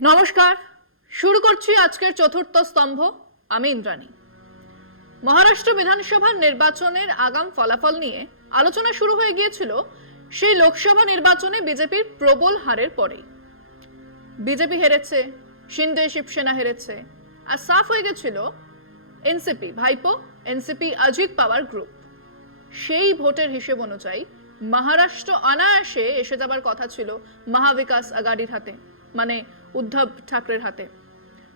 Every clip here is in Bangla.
নমস্কার, শুরু করছি আজকের চতুর্থ স্তম্ভ, আমি ইন্দ্রাণী। মহারাষ্ট্র বিধানসভার নির্বাচনের আগাম ফলাফল নিয়ে আলোচনা শুরু হয়ে গিয়েছিল সেই লোকসভা নির্বাচনে বিজেপির প্রবল হারের পরেই। বিজেপি হেরেছে শিন্ডে শিবসেনা হেরেছে, আর সাফ হয়ে গেছিল এনসিপি, ভাইপো, এনসিপি অজিত পাওয়ার গ্রুপ সেই ভোটের হিসেব অনুযায়ী মহারাষ্ট্র অনায়াসে এসে যাবার কথা ছিল মহাবিকাশ আগাড়ির হাতে। মানে উদ্ধব ঠাকরের হাতে,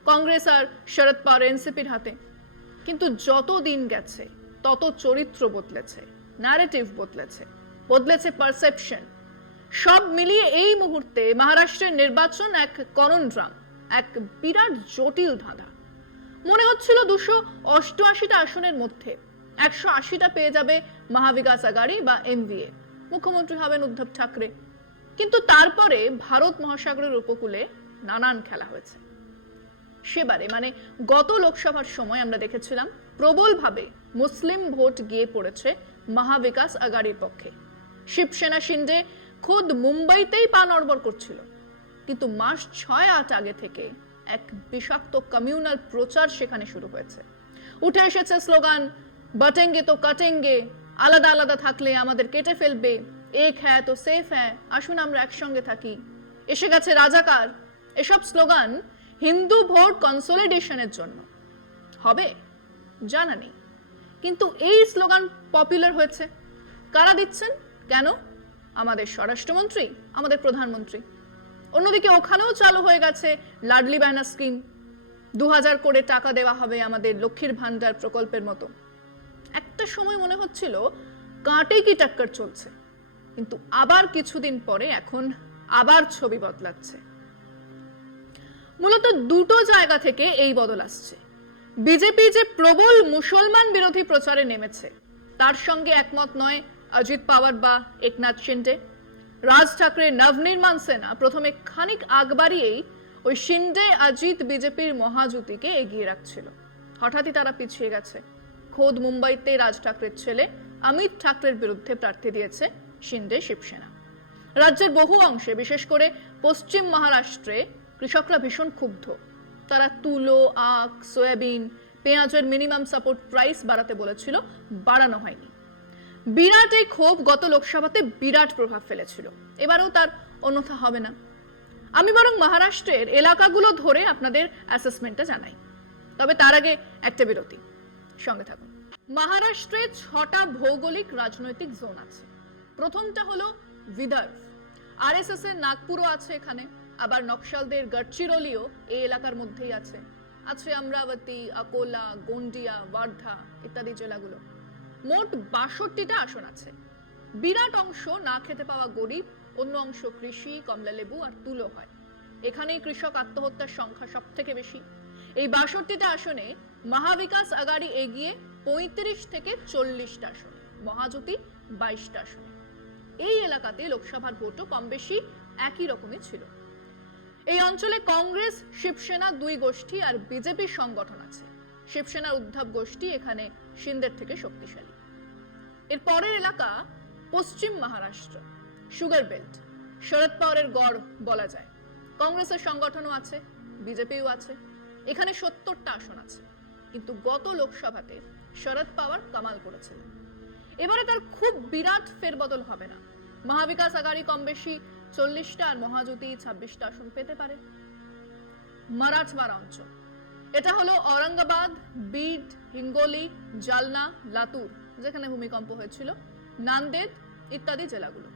কংগ্রেস আর শরদ পাওয়ার এনসিপির হাতে। কিন্তু যত দিন গেছে, তত চরিত্র বদলেছে ন্যারেটিভ বদলেছে বদলেছে পারসেপশন সব মিলিয়ে এই মুহূর্তে মহারাষ্ট্রের নির্বাচন এক করণড্রাম এক বিরাট জটিল ধাঁধা। মনে হচ্ছিল দুশো অষ্টআশিটা আসনের মধ্যে একশো আশিটা পেয়ে যাবে মহাবিকাশ আগাড়ি বা এমভিএ মুখ্যমন্ত্রী হবেন উদ্ধব ঠাকরে। কিন্তু তারপরে ভারত মহাসাগরের উপকূলে নানান খেলা হয়েছে। সেবারে মানে গত লোকসভার সময় আমরা দেখেছিলাম, প্রবলভাবে মুসলিম ভোট গিয়ে পড়েছে মহাবিকাশ আগাড়ির পক্ষে। শিবসেনা শিন্দে খোদ মুম্বাইতেই পা নড়বড় করছিল। কিন্তু মাস ছয় আট আগে থেকে এক বিষাক্ত কমিউনাল প্রচার সেখানে শুরু হয়েছে। উঠে এসেছে স্লোগান, বটেঙ্গে তো কাটেঙ্গে, আলাদা আলাদা থাকলে আমাদের কেটে ফেলবে, এক হ্যাঁ তো সেফ হ্যাঁ আসুন আমরা একসঙ্গে থাকি। এসে গেছে রাজাকার এসব স্লোগান হিন্দু ভোট কনসোলিডেশনের জন্য। হবে? জানা নেই। কিন্তু এই স্লোগান পপুলার হয়েছে। কারা দিচ্ছেন? কেন? আমাদের স্বরাষ্ট্রমন্ত্রী, আমাদের প্রধানমন্ত্রী। অন্যদিকে ওখানেও চালু হয়ে গেছে লাডলি বায়না স্কিম। দু হাজার করে টাকা দেওয়া হবে আমাদের লক্ষ্মীর ভান্ডার প্রকল্পের মতো। একটা সময় মনে হচ্ছিল কাঁটে কি টাক্কর চলছে। কিন্তু আবার কিছুদিন পরে এখন আবার ছবি বদলাচ্ছে। মূলত দুটো জায়গা থেকে এই বদল আসছে। বিজেপি যে প্রবল মুসলমান বিরোধী প্রচারে নেমেছে, তার সঙ্গে একমত নয় অজিত পাওয়ার বা একনাথ শিন্ডে। রাজ ঠাকরে নবনির্মাণ সেনা প্রথমে খানিক আগ বাড়িয়েই ওই শিন্ডে অজিত বিজেপির মহাজুতিকে এগিয়ে রাখছিল। হঠাৎই তারা পিছিয়ে গেছে। খোদ মুম্বাইতে রাজ ঠাকরের ছেলে অমিত ঠাকরের বিরুদ্ধে প্রার্থী দিয়েছে শিন্ডে শিবসেনা। রাজ্যের বহু অংশে, বিশেষ করে পশ্চিম মহারাষ্ট্রে কৃষকরা ভীষণ ক্ষুব্ধ। তারা তুলো, আখ, সয়াবিন, পেঁয়াজের মিনিমাম সাপোর্ট প্রাইস বাড়াতে বলেছিল, বাড়ানো হয়নি। বিরাট এই ক্ষোভ গত লোকসভাতে বিরাট প্রভাব ফেলেছিল। এবারেও তার অন্যথা হবে না। আমি বরং মহারাষ্ট্রের এলাকাগুলো ধরে আপনাদের অ্যাসেসমেন্টটা জানাই। তবে তার আগে একটা বিরতি। সঙ্গে থাকুন। মহারাষ্ট্রে ছটা ভৌগোলিক রাজনৈতিক জোন আছে। প্রথমটা হলো বিদর্ভ আরএসএস এর নাগপুরও আছে এখানে। আবার নকশালদের গড়চিরোলিও এই এলাকার মধ্যেই আছে। আছে অমরাবতী আকোলা গোন্ডিয়া ওয়ার্ধা ইত্যাদি জেলাগুলো। মোট বাষট্টিটা আসন আছে। বিরাট অংশ না খেতে পাওয়া গরিব, অন্য অংশ কৃষি, কমলালেবু আর তুলো হয়। এখানেই কৃষক আত্মহত্যার সংখ্যা সব থেকে বেশি। এই বাষট্টিটা আসনে মহাবিকাশ আগাড়ি এগিয়ে পঁয়ত্রিশ থেকে চল্লিশটা আসনে, মহাজ্যোতি বাইশটা আসনে। এই এলাকাতে লোকসভার ভোটও কম বেশি একই রকমের ছিল। এই অঞ্চলে কংগ্রেস, শিবসেনা দুই গোষ্ঠী আর বিজেপি সংগঠন আছে। শিবসেনার উদ্ধব গোষ্ঠী এখানে সিন্ধের থেকে শক্তিশালী। এর পরের এলাকা পশ্চিম মহারাষ্ট্র, সুগার বেল্ট, শরদ পাওয়ারের গড় বলা যায়। কংগ্রেসের সংগঠনও আছে, বিজেপিও আছে। এখানে সত্তরটা আসন আছে। কিন্তু গত লোকসভাতে শরদ পাওয়ার কামাল করেছিলেন। এবারে তার খুব বিরাট ফেরবদল হবে না। মহাবিকাশ আগাড়ি কম বেশি চল্লিশটা আর মহাজ্যোতি ছাব্বিশটা আসন পেতে পারে। মারাঠওয়াড়া অঞ্চল। এটা হলো ঔরঙ্গাবাদ, বিড, হিঙ্গোলি, জালনা, লাতুর, যেখানে ভূমিকম্প হয়েছিল, নান্দেদ ইত্যাদি জেলাগুলো।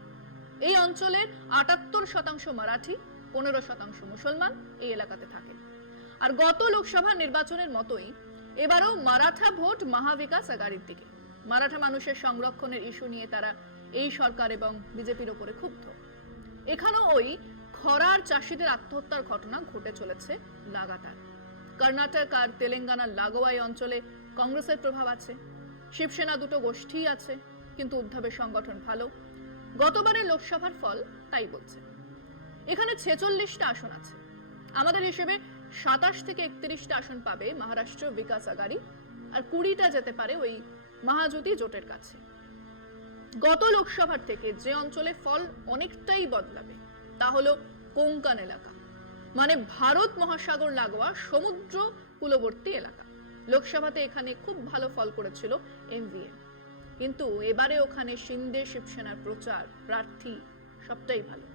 এই অঞ্চলের আটাত্তর শতাংশ মারাঠি, পনেরো শতাংশ মুসলমান এই এলাকাতে থাকে। আর গত লোকসভা নির্বাচনের মতোই এবারও মারাঠা ভোট মহাবিকাশ আগাড়ির দিকে। মারাঠা মানুষের সংরক্ষণের ইস্যু নিয়ে তারা এই সরকার এবং বিজেপির ওপরে ক্ষুব্ধ। এখানেও ওই খরার চাষিদের আত্মহত্যার ঘটনা ঘটে চলেছে লাগাতার। কর্ণাটক আর তেলেঙ্গানার লাগোয়াই অঞ্চলে কংগ্রেসের প্রভাব আছে, শিবসেনা দুটো গোষ্ঠী আছে, কিন্তু উদ্ধবের সংগঠন ভালো। গতবারের লোকসভার ফল তাই বলছে। এখানে ছেচল্লিশটা আসন আছে। আমাদের হিসেবে সাতাশ থেকে একত্রিশটা আসন পাবে মহারাষ্ট্র বিকাশ আগাড়ি আর কুড়িটা যেতে পারে ওই মহাজ্যোতি জোটের কাছে। গত লোকসভার থেকে যে অঞ্চলে ফল অনেকটাই বদলাবে, তা হলো কোঙ্কান এলাকা মানে ভারত মহাসাগর লাগোয়া সমুদ্র কূলবর্তী এলাকা। লোকসভাতে এখানে খুব ভালো ফল করেছিল এমভিএম কিন্তু এবারে ওখানে সিন্দে শিবসেনার প্রচার, প্রার্থী সবটাই ভালো।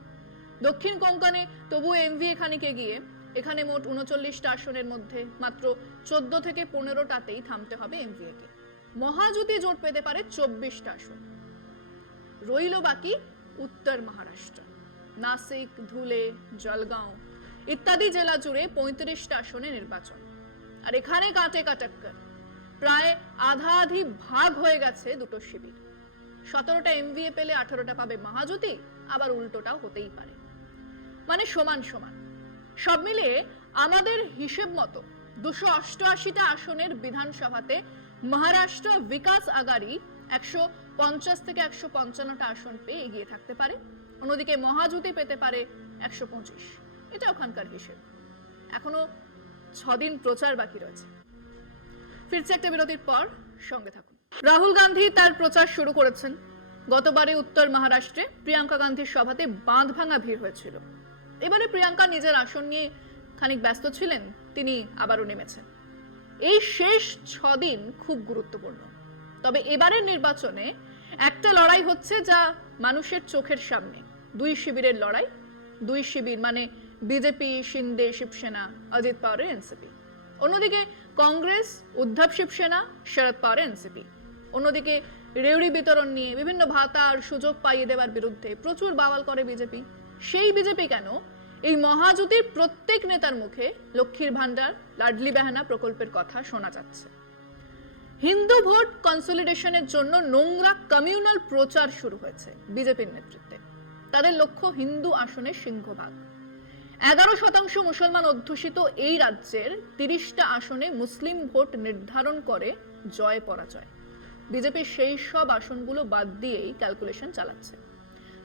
দক্ষিণ কোঙ্কণে তবু এমভি এখানে গিয়ে এখানে মোট উনচল্লিশটা আসনের মধ্যে মাত্র চোদ্দ থেকে পনেরোটাতেই থামতে হবে এমভিএ কে। মহাজুতি জোট পেতে পারে চব্বিশটা আসন। রইল বাকি উত্তর মহারাষ্ট্র। নাসিক, ধুলে, জলগাঁও ইত্যাদি জেলা জুড়ে পঁয়ত্রিশটা আসনে নির্বাচন। আর এখানে কাটে কাটাক্কর। প্রায় আধা আধি ভাগ হয়ে গেছে দুটো শিবির। সতেরোটা এমভিএ পেলে আঠারোটা পাবে মহাজ্যোতি, আবার উল্টোটাও হতেই পারে। মানে সমান সমান। সব মিলিয়ে আমাদের হিসেব মতো দুশো অষ্টআশিটা আসনের বিধানসভাতে মহারাষ্ট্র বিকাশ আগারি একশো পঞ্চাশ থেকে একশো পঞ্চান্নটা আসন পেয়ে এগিয়ে থাকতে পারে। অন্যদিকে মহাজুতি পেতে পারে একশো পঁচিশ। এটা ওখানকার হিসেব। এখনও ছদিন প্রচার বাকি রয়েছে। ফিরছে একটা বিরতির পর, সঙ্গে থাকুন। রাহুল গান্ধী তার প্রচার শুরু করেছেন। গতবারে উত্তর মহারাষ্ট্রে প্রিয়াঙ্কা গান্ধীর সভাতে বাঁধ ভাঙা ভিড় হয়েছিল। এবারে প্রিয়াঙ্কা নিজের আসন নিয়ে খানিক ব্যস্ত ছিলেন, তিনি আবারও নেমেছেন। এই শেষ ছদিন খুব গুরুত্বপূর্ণ। তবে এবারের নির্বাচনে একটা লড়াই হচ্ছে যা মানুষের চোখের সামনে। দুই শিবিরের লড়াই। দুই শিবির মানে বিজেপি, শিন্দে, শিবসেনা, অজিত পাওয়ারের এনসিপি অন্যদিকে কংগ্রেস, উদ্ধব শিবসেনা শরদ পাওয়ারের এনসিপি অন্যদিকে রেউড়ি বিতরণ নিয়ে বিভিন্ন ভাতা আর সুযোগ পাইয়ে দেওয়ার বিরুদ্ধে প্রচুর বাওয়াল করে বিজেপি। সেই বিজেপি কেন? এই মহাজুতির প্রত্যেক নেতার মুখে লক্ষ্মীর ভান্ডার লাডলি বেহানা প্রকল্পের কথা শোনা যাচ্ছে। হিন্দু ভোট কনসলিডেশনের জন্য নোংরা কমিউনাল প্রচার শুরু হয়েছে বিজেপির নেতৃত্বে। তাদের লক্ষ্য হিন্দু আসনের সিংহভাগ। এগারো শতাংশ মুসলমান অধ্যুষিত এই রাজ্যের তিরিশটা আসনে মুসলিম ভোট নির্ধারণ করে জয় পরাজয়। বিজেপি সেই সব আসনগুলো বাদ দিয়েই ক্যালকুলেশন চালাচ্ছে।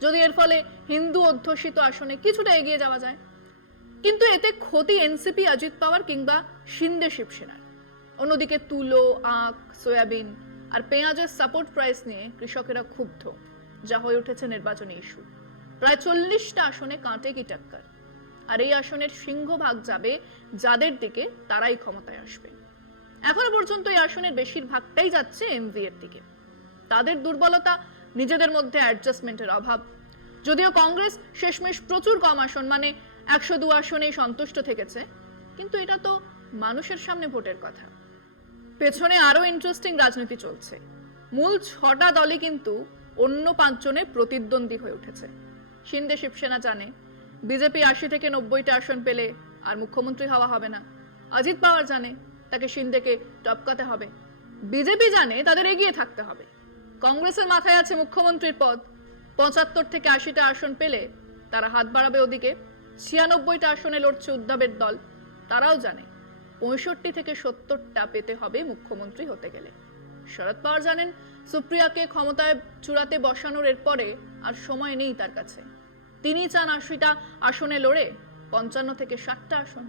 যদি এর ফলে হিন্দু অধ্যুষিত আসনে কিছুটা এগিয়ে যাওয়া যায়। কিন্তু এতে ক্ষতি এনসিপি, অজিত পাওয়ার কিংবা শিন্দে শিবসেনার। অন্যদিকে তুলো, আখ, সয়াবিন আর পেঁয়াজের সাপোর্ট প্রাইস নিয়ে কৃষকেরা ক্ষুব্ধ, যা হয়ে উঠেছে নির্বাচনী ইস্যু। প্রায় চল্লিশটা আসনে কাঁটে কি টাক্কার? আর এই আসনের সিংহভাগ যাবে যাদের দিকে তারাই ক্ষমতায় আসবে। এখনও পর্যন্ত এই আসনের বেশিরভাগটাই যাচ্ছে এমভি এর দিকে। তাদের দুর্বলতা, নিজেদের মধ্যে অ্যাডজাস্টমেন্টের অভাব। যদিও কংগ্রেস শেষমেশ প্রচুর কম আসন মানে একশো দু আসনেই সন্তুষ্ট থেকেছে, কিন্তু এটা তো মানুষের সামনে ভোটের কথা। পেছনে আরও ইন্টারেস্টিং রাজনীতি চলছে। মূল ছটা দলই কিন্তু অন্য পাঁচজনের প্রতিদ্বন্দ্বী হয়ে উঠেছে। শিন্দে শিবসেনা জানে, বিজেপি আশি থেকে নব্বইটা আসন পেলে আর মুখ্যমন্ত্রী হওয়া হবে না। অজিত পাওয়ার জানে, তাকে শিন্দেকে টপকাতে হবে। বিজেপি জানে তাদের এগিয়ে থাকতে হবে। কংগ্রেসের মাথায় আছে মুখ্যমন্ত্রীর পদ। পঁচাত্তর থেকে আশিটা আসন পেলে তারা হাত বাড়াবে ওদিকে। ছিয়ানব্বইটা আসনে লড়ছে উদ্ধবের দল। তারাও জানে। পঁয়ষট্টি থেকে সত্তরটা পেতে হবে মুখ্যমন্ত্রী হতে গেলে। শরদ পাওয়ার জানেন, সুপ্রিয়াকে ক্ষমতায় চূড়াতে বসানোর এরপরে আর সময় নেই তার কাছে। তিনি চান আশিটা আসনে লড়ে পঞ্চান্ন থেকে ষাটটা আসন।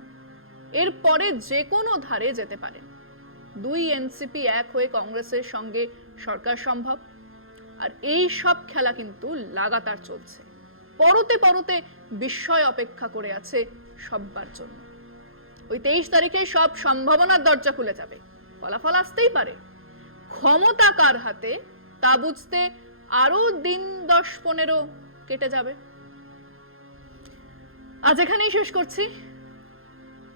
এরপরে যে কোনো ধারে যেতে পারেন দুই এনসিপি এক হয়ে কংগ্রেসের সঙ্গে সরকার সম্ভব। আর এই সব খেলা কিন্তু লাগাতার চলছে। পরতে পরতে বিস্ময় অপেক্ষা করে আছে সব্বার জন্য। ওই তেইশ তারিখে সব সম্ভাবনার দরজা খুলে যাবে। ফলাফল আসতেই পারে। ক্ষমতা কার হাতে, তা বুঝতে আরও দিন দশ পনেরো কেটে যাবে। আজ এখানেই শেষ করছি।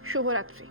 শুভরাত্রি।